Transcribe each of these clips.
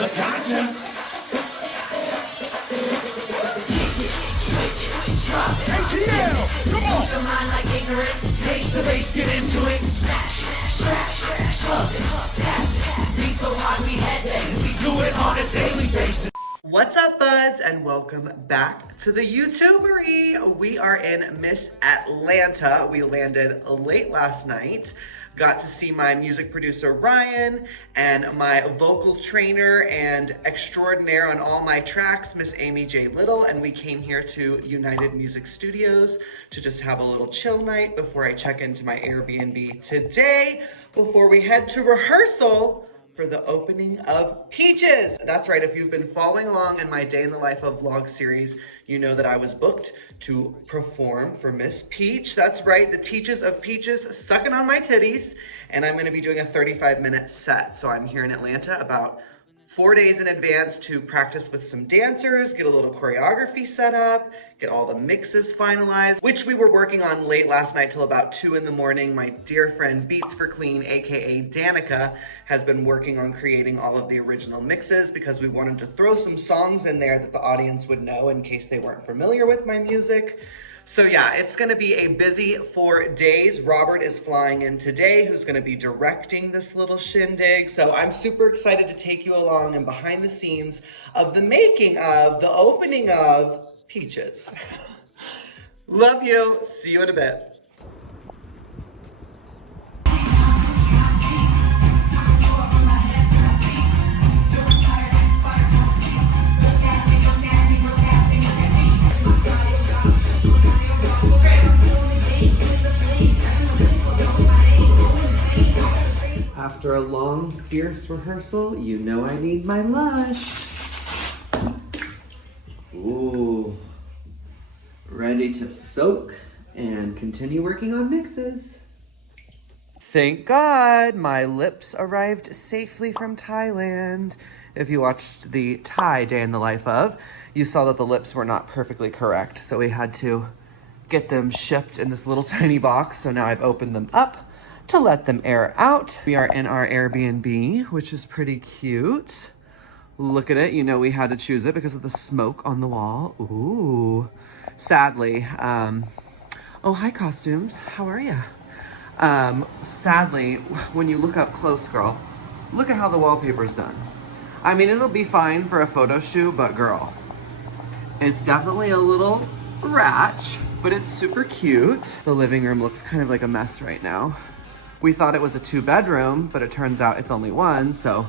Laganja. ATL, come on. Use your mind like ignorance. Taste the bass, get into it. Smash, crash, love it, pass it. Beat so hard we headbang. We do it on a daily basis. What's up, buds, and welcome back to the YouTubery. We are in Miss Atlanta. We landed late last night. Got to see my music producer, Ryan, and my vocal trainer and extraordinaire on all my tracks, Miss Amy J. Little, and we came here to United Music Studios to just have a little chill night before I check into my Airbnb today, before we head to rehearsal for the opening of Peaches. That's right, if you've been following along in my Day in the Life of Vlog series, you know that I was booked to perform for Miss Peach. That's right, the Teaches of Peaches sucking on my titties, and I'm gonna be doing a 35-minute set. So I'm here in Atlanta about 4 days in advance to practice with some dancers, get a little choreography set up, get all the mixes finalized, which we were working on late last night till about 2 in the morning. My dear friend Beats for Queen, AKA Danica, has been working on creating all of the original mixes because we wanted to throw some songs in there that the audience would know in case they weren't familiar with my music. So yeah, it's gonna be a busy 4 days. Robert is flying in today, who's gonna be directing this little shindig. So I'm super excited to take you along and behind the scenes of the making of, the opening of Peaches. Love you, see you in a bit. After a long, fierce rehearsal, you know I need my lush. Ooh. Ready to soak and continue working on mixes. Thank God my lips arrived safely from Thailand. If you watched the Thai Day in the Life of, you saw that the lips were not perfectly correct. So we had to get them shipped in this little tiny box. So now I've opened them up to let them air out. We are in our Airbnb, which is pretty cute. Look at it, you know we had to choose it because of the smoke on the wall. Ooh, sadly, oh, hi costumes, how are ya? Sadly, when you look up close, girl, look at how the wallpaper's done. I mean, it'll be fine for a photo shoot, but girl, it's definitely a little ratch, but it's super cute. The living room looks kind of like a mess right now. We thought it was a 2-bedroom, but it turns out it's only 1, so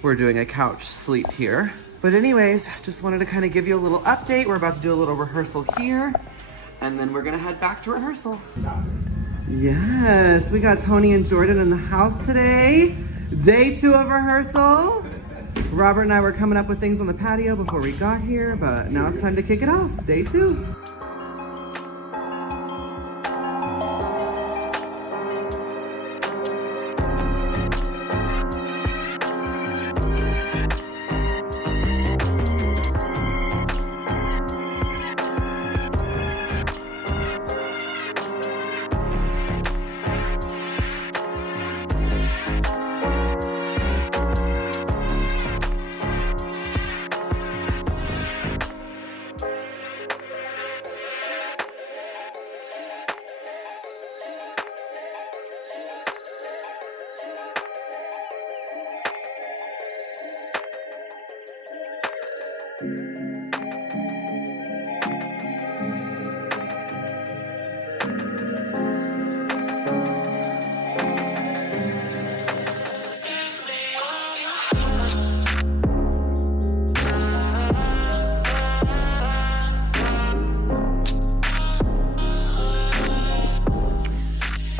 we're doing a couch sleep here. But anyways, just wanted to kind of give you a little update. We're about to do a little rehearsal here, and then we're gonna head back to rehearsal. Yes, we got Tony and Jordan in the house today. Day 2 of rehearsal. Robert and I were coming up with things on the patio before we got here, but now it's time to kick it off. Day 2.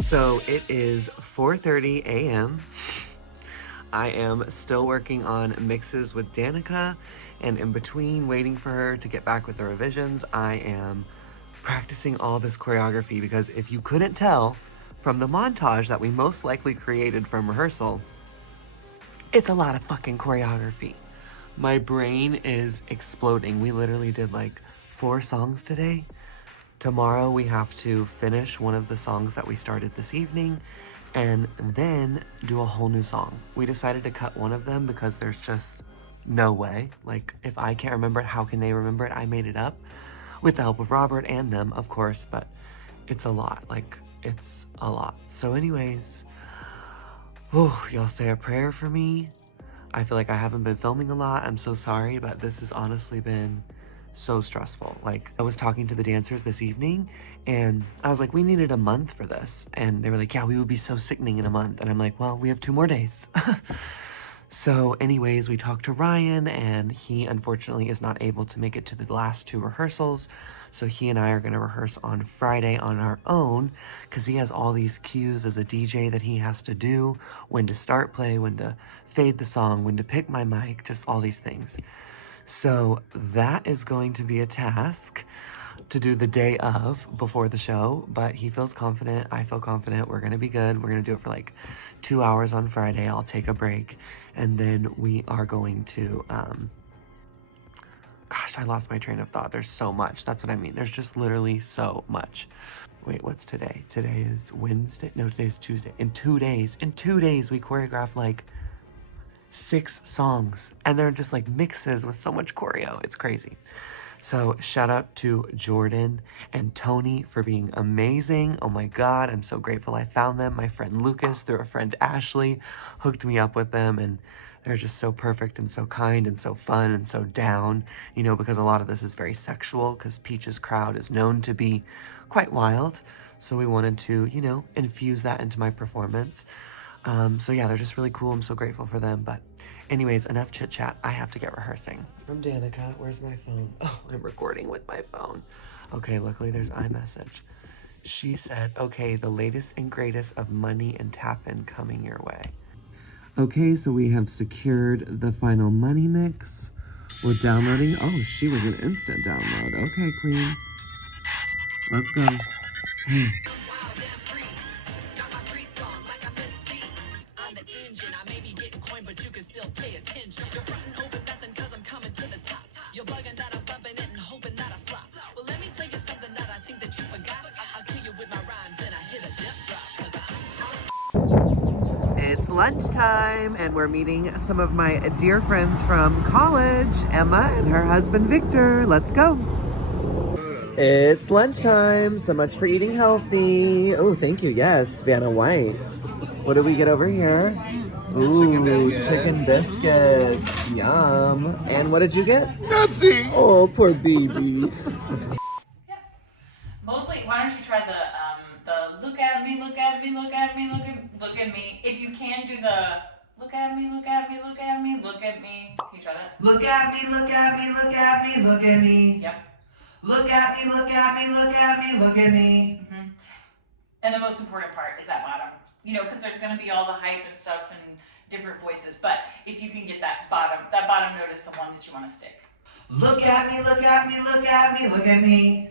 So it is 4:30 a.m. I am still working on mixes with Danica, and in between waiting for her to get back with the revisions, I am practicing all this choreography because if you couldn't tell from the montage that we most likely created from rehearsal, it's a lot of fucking choreography. My brain is exploding. We literally did like 4 songs today. Tomorrow we have to finish one of the songs that we started this evening and then do a whole new song. We decided to cut one of them because there's just No way. Like, if I can't remember it, how can they remember it? I made it up with the help of Robert and them, of course, but it's a lot. Like, it's a lot. So anyways, y'all say a prayer for me. I feel like I haven't been filming a lot. I'm so sorry, but this has honestly been so stressful. Like, I was talking to the dancers this evening and I was like, we needed a month for this. And they were like, yeah, we would be so sickening in a month. And I'm like, well, we have 2 more days. So anyways, we talked to Ryan and he unfortunately is not able to make it to the last 2 rehearsals. So he and I are gonna rehearse on Friday on our own because he has all these cues as a DJ that he has to do, when to start play, when to fade the song, when to pick my mic, just all these things. So that is going to be a task to do the day of before the show, but he feels confident, I feel confident, we're gonna be good. We're gonna do it for like 2 hours on Friday. I'll take a break and then we are going to, gosh, I lost my train of thought. There's so much, that's what I mean. There's just literally so much. Wait, what's today? Today is Wednesday? No, today's Tuesday. In 2 days we choreograph like 6 songs and they're just like mixes with so much choreo. It's crazy. So shout out to Jordan and Tony for being amazing. Oh my God, I'm so grateful I found them. My friend Lucas, through a friend Ashley, hooked me up with them and they're just so perfect and so kind and so fun and so down, you know, because a lot of this is very sexual because Peach's crowd is known to be quite wild. So we wanted to, you know, infuse that into my performance. So yeah, they're just really cool. I'm so grateful for them. But anyways, enough chit chat. I have to get rehearsing. From Danica, where's my phone? Oh, I'm recording with my phone. Okay, luckily there's iMessage. She said, okay, the latest and greatest of Money and Tap-In coming your way. Okay, so we have secured the final Money mix. We're downloading. Oh, she was an instant download. Okay, queen. Let's go. Hey. It's lunchtime and we're meeting some of my dear friends from college, Emma and her husband Victor. Let's go. It's lunchtime. So much for eating healthy. Oh, thank you. Yes, Vanna White. What do we get over here? Ooh, chicken biscuits. Yum. And what did you get? Nothing. Oh, poor baby. Mostly, why don't you try the look at me, look at me, look at me, look at me. If you can do the look at me, look at me, look at me, look at me. Can you try that? Look at me, look at me, look at me, look at me. Yep. Look at me, look at me, look at me, look at me. Mm-hmm. And the most important part is that bottom. You know, because there's going to be all the hype and stuff and different voices. But if you can get that bottom note is the one that you want to stick. Look at me, look at me, look at me, look at me.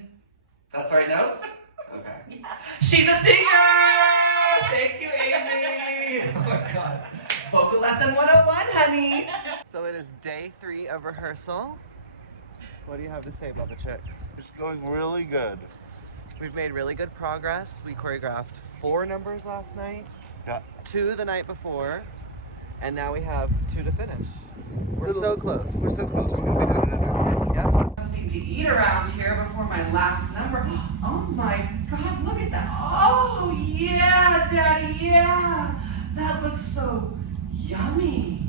That's the right notes? Okay. Yeah. She's a singer! Thank you, Amy! Oh my God. Vocal lesson 101, honey! So it is day 3 of rehearsal. What do you have to say about the chicks? It's going really good. We've made really good progress. We choreographed 4 numbers last night, Yeah. 2 the night before, and now we have 2 to finish. We're so close. We're so close. We're gonna be done in an hour. Yep. Something to eat around here before my last number. Oh my God, look at that. Oh yeah, Daddy, yeah. That looks so yummy.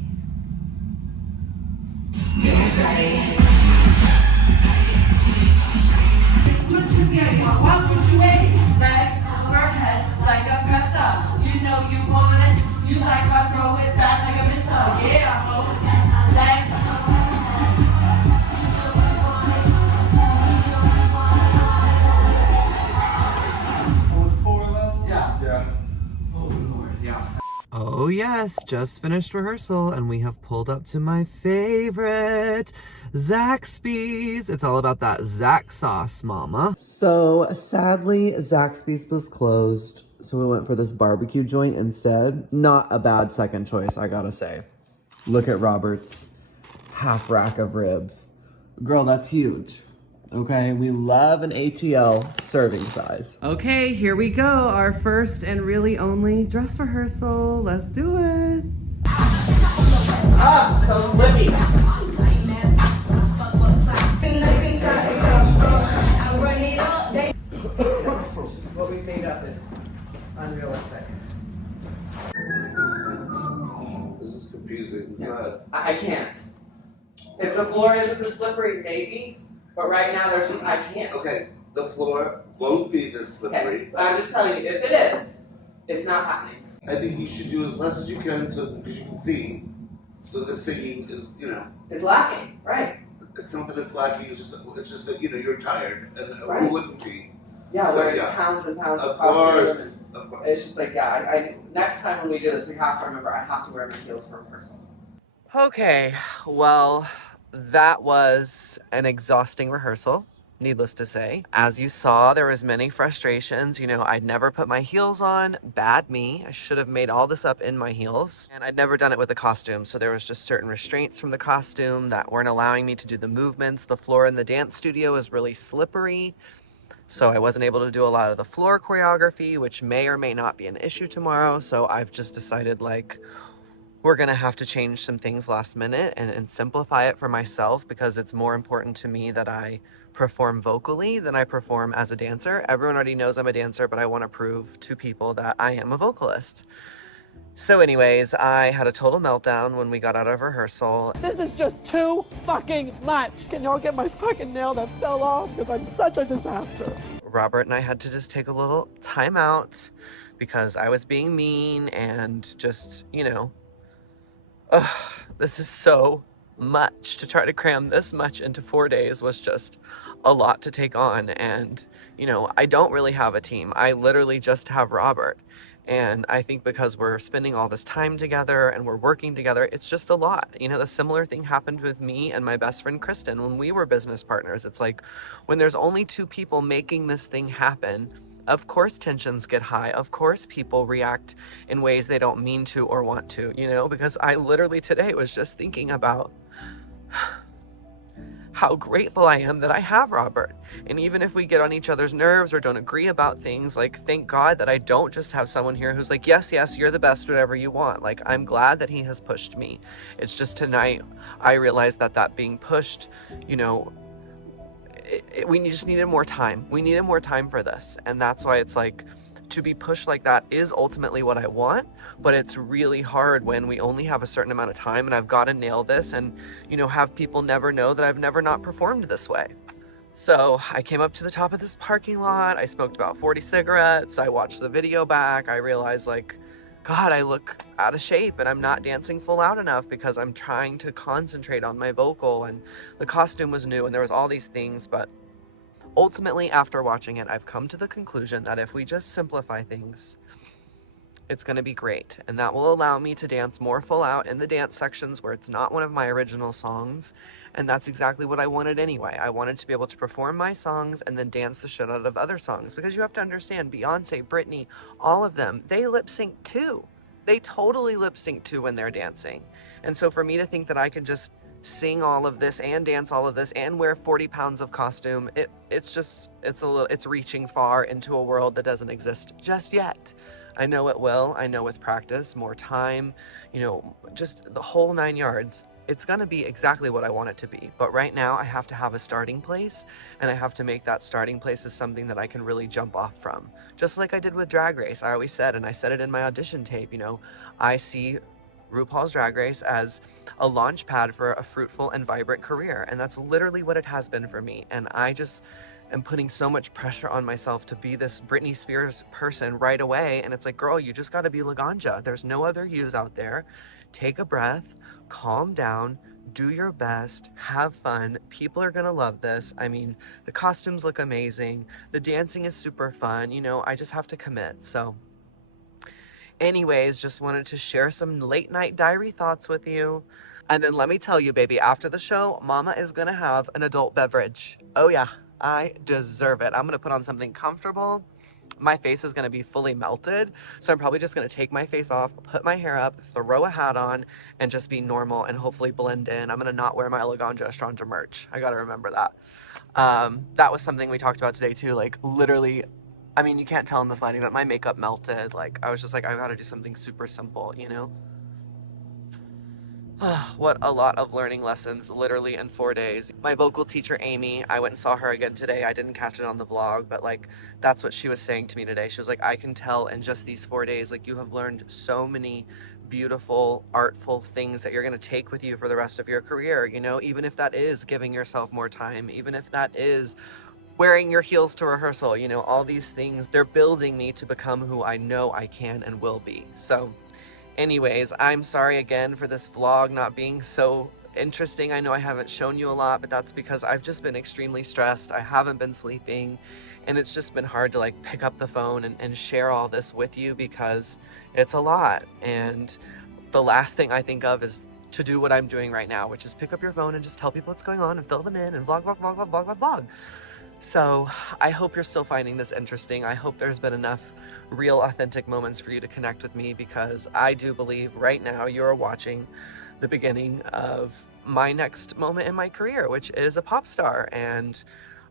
Put your feet on, walk with your way. Legs overhead like a pretzel. You know you want it. You like I throw it back like a missile. Yeah, oh, legs Oh yes, just finished rehearsal and we have pulled up to my favorite, Zaxby's. It's all about that Zax sauce, mama. So sadly, Zaxby's was closed, so we went for this barbecue joint instead. Not a bad second choice, I gotta say. Look at Robert's half rack of ribs. Girl, that's huge. Okay, we love an ATL serving size. Okay, here we go. Our first and really only dress rehearsal. Let's do it. so slippy. I can't. If the floor isn't this slippery, maybe. But right now, there's just, I can't. Okay, the floor won't be this slippery. Okay, but I'm just telling you, if it is, it's not happening. I think you should do as less as you can, so because you can see. So the singing is, It's lacking, right? it's not that it's lacking. It's just that you're tired, and Right. who wouldn't be? Yeah, So, wearing yeah. pounds and pounds of Of costume. course, of course. It's just like, yeah, I next time when we do this, we have to remember I have to wear my heels for rehearsal. Okay, well, that was an exhausting rehearsal, needless to say. As you saw, there was many frustrations. I'd never put my heels on. Bad me. I should have made all this up in my heels. And I'd never done it with a costume, so there was just certain restraints from the costume that weren't allowing me to do the movements. The floor in the dance studio is really slippery, so I wasn't able to do a lot of the floor choreography, which may or may not be an issue tomorrow. So I've just decided, like, we're gonna have to change some things last minute and simplify it for myself, because it's more important to me that I perform vocally than I perform as a dancer. Everyone already knows I'm a dancer, but I want to prove to people that I am a vocalist. So anyways, I had a total meltdown when we got out of rehearsal. This is just too fucking much. Can y'all get my fucking nail that fell off? Because I'm such a disaster. Robert and I had to just take a little time out because I was being mean and just, this is so much. To try to cram this much into 4 days was just a lot to take on. And, I don't really have a team. I literally just have Robert. And I think because we're spending all this time together and we're working together, it's just a lot. The similar thing happened with me and my best friend Kristen when we were business partners. It's like when there's only two people making this thing happen, of course tensions get high. Of course people react in ways they don't mean to or want to, because I literally today was just thinking about how grateful I am that I have Robert. And even if we get on each other's nerves or don't agree about things, like, thank God that I don't just have someone here who's like, yes, you're the best, whatever you want. Like, I'm glad that he has pushed me. It's just tonight I realized that being pushed, we just needed more time. We needed more time for this. And that's why it's like, to be pushed like that is ultimately what I want, but it's really hard when we only have a certain amount of time and I've got to nail this and, have people never know that I've never not performed this way. So I came up to the top of this parking lot. I smoked about 40 cigarettes. I watched the video back. I realized, like, God, I look out of shape and I'm not dancing full out enough because I'm trying to concentrate on my vocal, and the costume was new and there was all these things. But ultimately, after watching it, I've come to the conclusion that if we just simplify things, it's going to be great. And that will allow me to dance more full out in the dance sections where it's not one of my original songs. And that's exactly what I wanted anyway. I wanted to be able to perform my songs and then dance the shit out of other songs. Because you have to understand, Beyonce, Britney, all of them, they lip sync too. They totally lip sync too when they're dancing. And so for me to think that I can just sing all of this and dance all of this and wear 40 pounds of costume, it's reaching far into a world that doesn't exist just yet. I know it will. I know with practice, more time, just the whole 9 yards, it's going to be exactly what I want it to be. But right now I have to have a starting place, and I have to make that starting place as something that I can really jump off from. Just like I did with Drag Race. I always said, and I said it in my audition tape, I see RuPaul's Drag Race as a launch pad for a fruitful and vibrant career. And that's literally what it has been for me. And I just am putting so much pressure on myself to be this Britney Spears person right away. And it's like, girl, you just got to be Laganja. There's no other yous out there. Take a breath, calm down, do your best, have fun. People are going to love this. I mean, the costumes look amazing. The dancing is super fun. I just have to commit. So anyways, just wanted to share some late night diary thoughts with you. And then let me tell you, baby, after the show, Mama is going to have an adult beverage. Oh yeah, I deserve it. I'm going to put on something comfortable. My face is going to be fully melted. So I'm probably just going to take my face off, put my hair up, throw a hat on, and just be normal and hopefully blend in. I'm going to not wear my Laganja Estranja merch. I got to remember that. That was something we talked about today too. Like, literally, I mean, you can't tell in this lighting, but my makeup melted. Like, I was just like, I've got to do something super simple, What a lot of learning lessons, literally in 4 days. My vocal teacher, Amy, I went and saw her again today. I didn't catch it on the vlog, but like, that's what she was saying to me today. She was like, I can tell in just these 4 days, like, you have learned so many beautiful, artful things that you're going to take with you for the rest of your career, you know, even if that is giving yourself more time, even if that is wearing your heels to rehearsal, you know, all these things, they're building me to become who I know I can and will be. So anyways, I'm sorry again for this vlog not being so interesting. I know I haven't shown you a lot, but that's because I've just been extremely stressed. I haven't been sleeping, and it's just been hard to like pick up the phone and share all this with you because it's a lot. And the last thing I think of is to do what I'm doing right now, which is pick up your phone and just tell people what's going on and fill them in and vlog, vlog, vlog, vlog, vlog, vlog, vlog. So I hope you're still finding this interesting. I hope there's been enough real authentic moments for you to connect with me, because I do believe right now you're watching the beginning of my next moment in my career, which is a pop star. And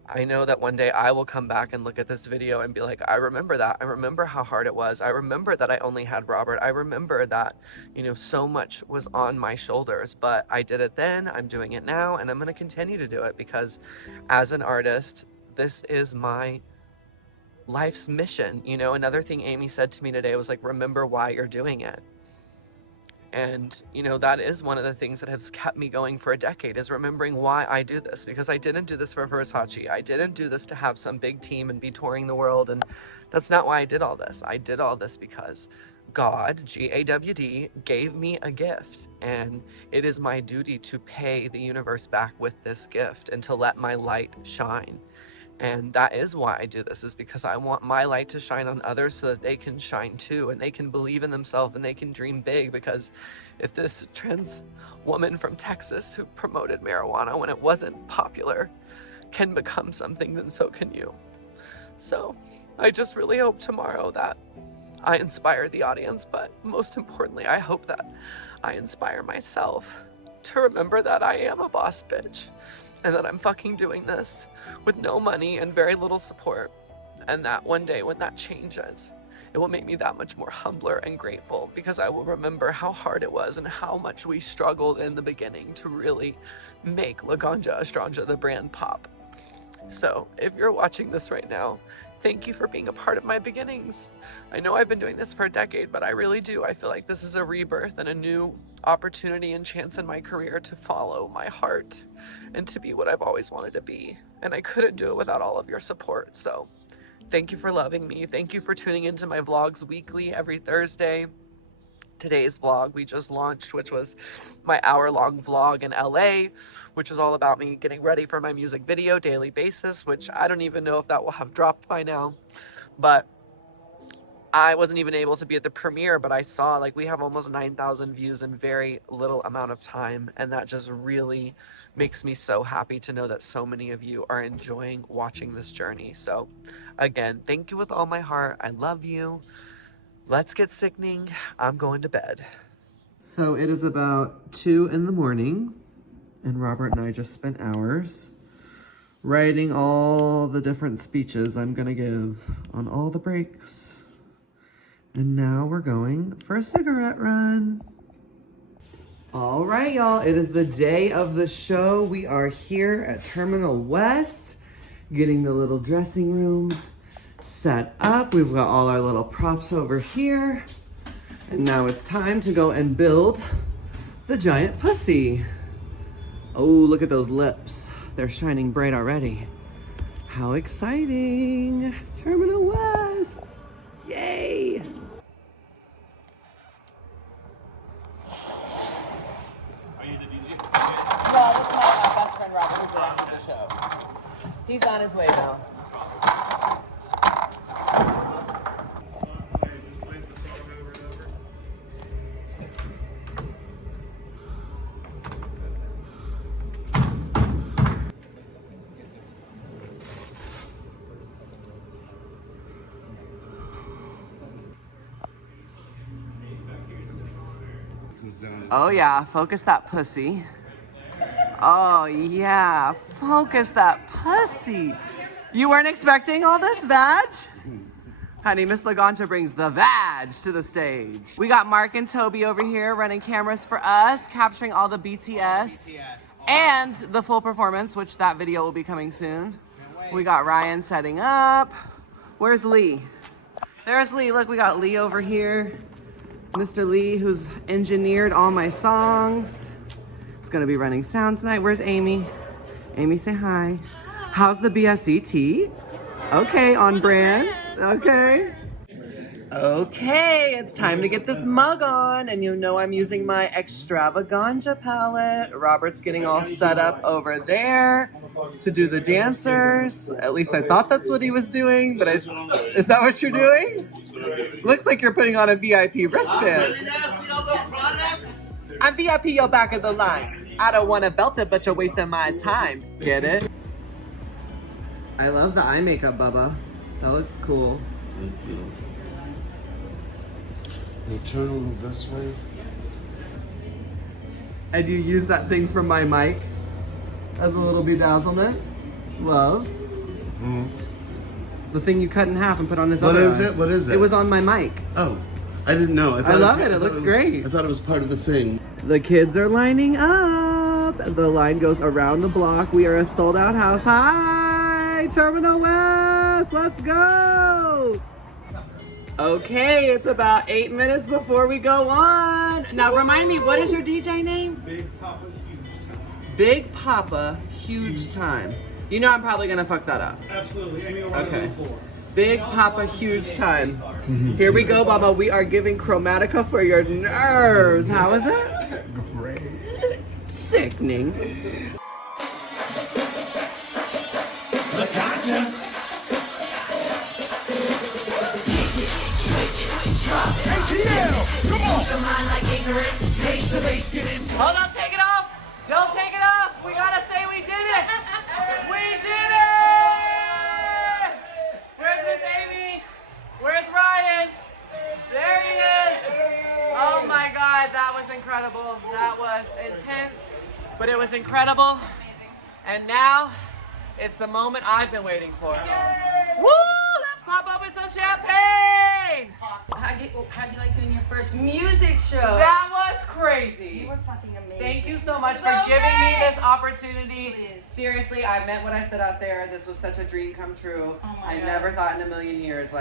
I know that one day I will come back and look at this video and be like, I remember that. I remember how hard it was. I remember that I only had Robert. I remember that, you know, so much was on my shoulders, but I did it then, I'm doing it now, and I'm gonna continue to do it because as an artist, this is my life's mission. You know, another thing Amy said to me today was like, remember why you're doing it. And, you know, that is one of the things that has kept me going for a decade, is remembering why I do this, because I didn't do this for Versace. I didn't do this to have some big team and be touring the world. And that's not why I did all this. I did all this because God, G-A-W-D, gave me a gift, and it is my duty to pay the universe back with this gift and to let my light shine. And that is why I do this, is because I want my light to shine on others so that they can shine too, and they can believe in themselves and they can dream big. Because if this trans woman from Texas who promoted marijuana when it wasn't popular can become something, then so can you. So I just really hope tomorrow that I inspire the audience, but most importantly, I hope that I inspire myself to remember that I am a boss bitch, and that I'm fucking doing this with no money and very little support. And that one day when that changes, it will make me that much more humbler and grateful, because I will remember how hard it was and how much we struggled in the beginning to really make Laganja Estranja the brand pop. So if you're watching this right now, thank you for being a part of my beginnings. I know I've been doing this for a decade, but I really do. I feel like this is a rebirth and a new opportunity and chance in my career to follow my heart and to be what I've always wanted to be. And I couldn't do it without all of your support. So thank you for loving me. Thank you for tuning into my vlogs weekly every Thursday. Today's vlog we just launched, which was my hour-long vlog in LA, which was all about me getting ready for my music video daily basis, which I don't even know if that will have dropped by now. But I wasn't even able to be at the premiere, but I saw like we have almost 9,000 views in very little amount of time, and that just really makes me so happy to know that so many of you are enjoying watching this journey. So again, thank you with all my heart. I love you. Let's get sickening. I'm going to bed. So it is about 2 in the morning, and Robert and I just spent hours writing all the different speeches I'm gonna give on all the breaks. And now we're going for a cigarette run. All right, y'all, it is the day of the show. We are here at Terminal West, getting the little dressing room set up. We've got all our little props over here. And now it's time to go and build the giant pussy. Oh, look at those lips. They're shining bright already. How exciting. Terminal West. Yay. No, this is my best friend Robert, who's the director of the show. He's on his way now. Oh yeah, focus that pussy. Oh yeah, focus that pussy. You weren't expecting all this vag? Honey, Miss Laganja brings the vag to the stage. We got Mark and Toby over here running cameras for us, capturing all the BTS and the full performance, which that video will be coming soon. We got Ryan setting up. Where's Lee? There's Lee. Look, we got Lee over here Mr. Lee, who's engineered all my songs, is gonna be running sound tonight. Where's Amy? Amy, say hi. How's the BSET? Okay, on brand. Okay. Okay, it's time to get this mug on, and you know I'm using my Extravaganza palette. Robert's getting all set up over there to do the dancers. At least I thought that's what he was doing, but is that what you're doing? Looks like you're putting on a VIP wristband. I'm VIP, you're back of the line. I don't want to belt it, but you're wasting my time. Get it? I love the eye makeup, Bubba. That looks cool. Thank you. You turn a little this way. And you use that thing from my mic as a little bedazzlement. Love. Mm-hmm. The thing you cut in half and put on his What other is eye. it? What is it? It was on my mic. Oh, I didn't know. I love it. It looks great. I thought it was part of the thing. The kids are lining up. The line goes around the block. We are a sold out house. Hi, Terminal West. Let's go. Okay, it's about 8 minutes before we go on. Now remind me, what is your DJ name? Big Papa Huge Time. Big Papa Huge Time. You know I'm probably gonna fuck that up. Absolutely. Amy will run it on the floor. Big Papa Huge Time. Here we go, Baba. We are giving Chromatica for your nerves. How is it? Great. Sickening. Laganja. Drop it. ATL, come on. Use your mind like ignorance. Taste the bass, get into it. Oh, don't take it off. Don't take it off. We gotta say we did it. We did it. Where's Miss Amy? Where's Ryan? There he is. Oh my God, that was incredible. That was intense, but it was incredible. And now it's the moment I've been waiting for. Woo! Let's pop open some champagne. How'd you like doing your first music show? That was crazy. You were fucking amazing. Thank you so much for giving me this opportunity. Please. Seriously, I meant what I said out there. This was such a dream come true. Oh my I God. never thought in a million years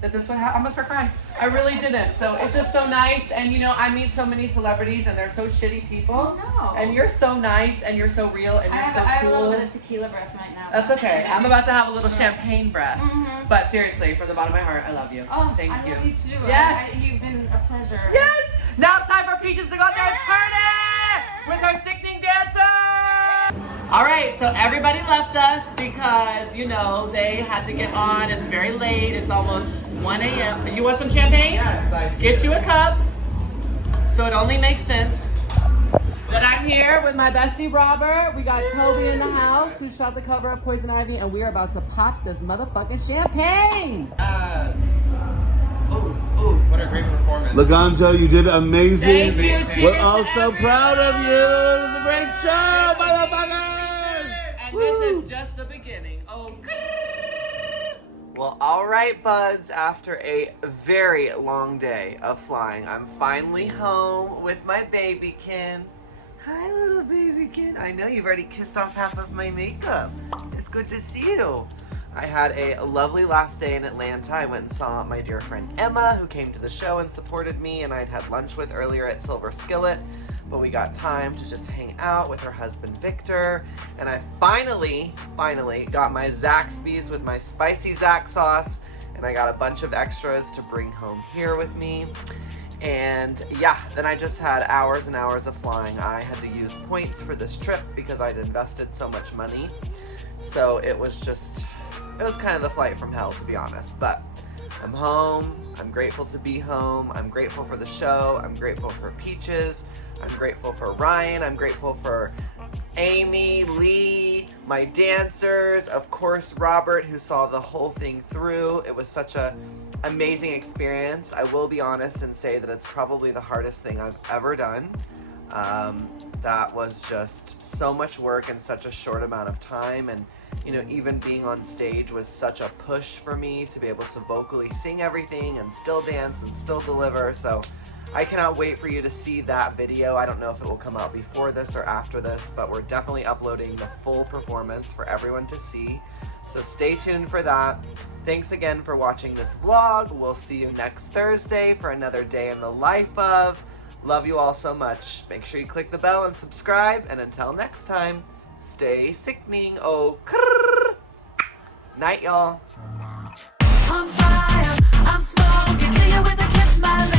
that this would happen. I'm gonna start crying. I really didn't. So it's just so nice. And you know, I meet so many celebrities and they're so shitty people. No. And you're so nice and you're so real and you're so I have a little cool. bit of tequila breath right now. That's okay. I'm about to have a little champagne breath. Mhm. But seriously, from the bottom of my heart, I love you. Oh, Thank I you. love you too. Yes. You've been a pleasure. Yes! Now it's time for Peaches to go out there and turn it with her sickening dancer! All right, so everybody left us because, you know, they had to get on. It's very late. It's almost 1 a.m. You want some champagne? Yes, I do. Get you a cup. So it only makes sense that I'm here with my bestie Robert. We got Toby in the house who shot the cover of Poison Ivy, and we're about to pop this motherfucking champagne. What a great performance. Laganja, you did amazing. Thank you, cheers We're all to so proud of you. It was a great show, motherfuckers. And this is just the beginning. Oh, well, all right, buds. After a very long day of flying, I'm finally home with my babykin. Hi, little babykin. I know you've already kissed off half of my makeup. It's good to see you. I had a lovely last day in Atlanta. I went and saw my dear friend Emma, who came to the show and supported me, and I'd had lunch with earlier at Silver Skillet. But we got time to just hang out with her husband Victor, and I finally got my Zaxby's with my spicy Zax sauce, and I got a bunch of extras to bring home here with me. And yeah, then I just had hours and hours of flying. I had to use points for this trip because I'd invested so much money. So it was kind of the flight from hell, to be honest. But I'm home. I'm grateful to be home. I'm grateful for the show. I'm grateful for Peaches. I'm grateful for Ryan. I'm grateful for Amy, Lee, my dancers, of course Robert, who saw the whole thing through. It was such an amazing experience. I will be honest and say that it's probably the hardest thing I've ever done. That was just so much work in such a short amount of time, and you know, even being on stage was such a push for me to be able to vocally sing everything and still dance and still deliver. So I cannot wait for you to see that video. I don't know if it will come out before this or after this, but we're definitely uploading the full performance for everyone to see. So stay tuned for that. Thanks again for watching this vlog. We'll see you next Thursday for another day in the life of. Love you all so much. Make sure you click the bell and subscribe. And until next time, stay sickening. Oh, krrr. Night, y'all. On fire, I'm smoking, kill you with a kiss, my lady.